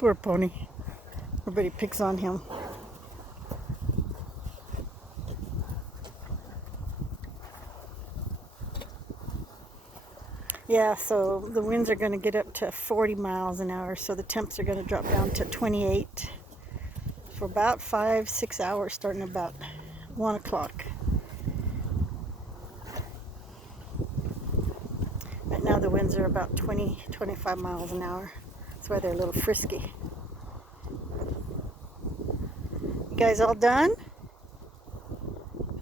Poor pony. Everybody picks on him. Yeah, so the winds are going to get up to 40 miles an hour, so the temps are going to drop down to 28 for about 5-6 hours, starting about 1 o'clock. Right now the winds are about 20-25 miles an hour. That's why they're a little frisky. You guys all done?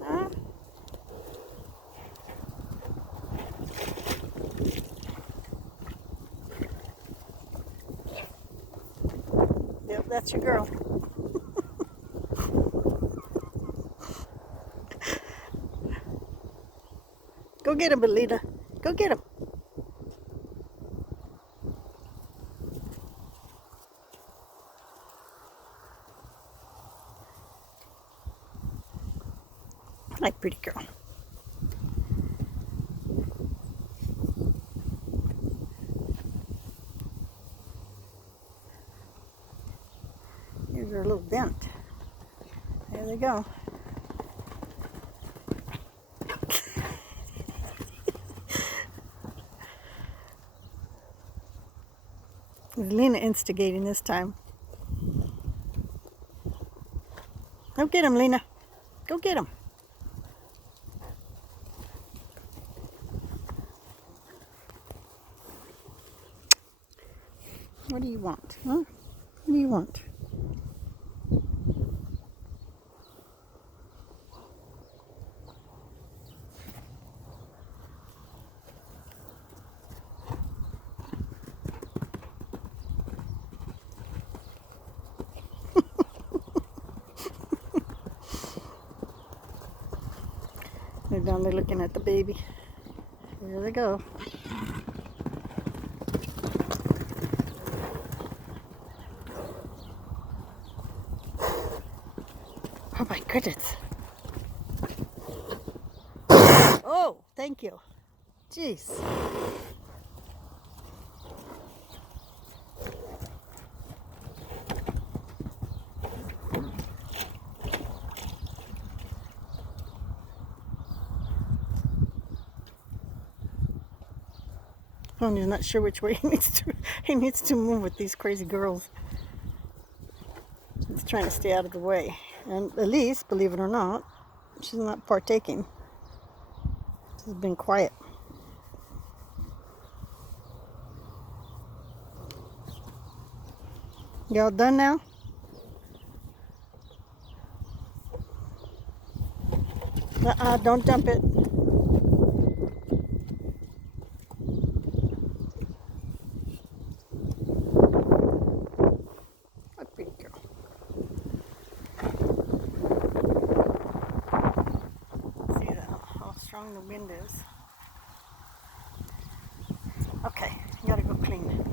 Huh? Yep, that's your girl. Go get him, Belita. Go get him. Hi, pretty girl. Here's her little vent. There they go. Is Lena instigating this time? Go get him, Lena. Go get him. What do you want? Huh? What do you want? They're down there looking at the baby. There they go. Oh my goodness. Oh, thank you. Jeez. Tony's not sure which way he needs to move with these crazy girls. He's trying to stay out of the way. And Elise, believe it or not, she's not partaking. She's been quiet. Y'all done now? Don't dump it. A pretty girl. See how strong the wind is. Okay, you gotta go clean.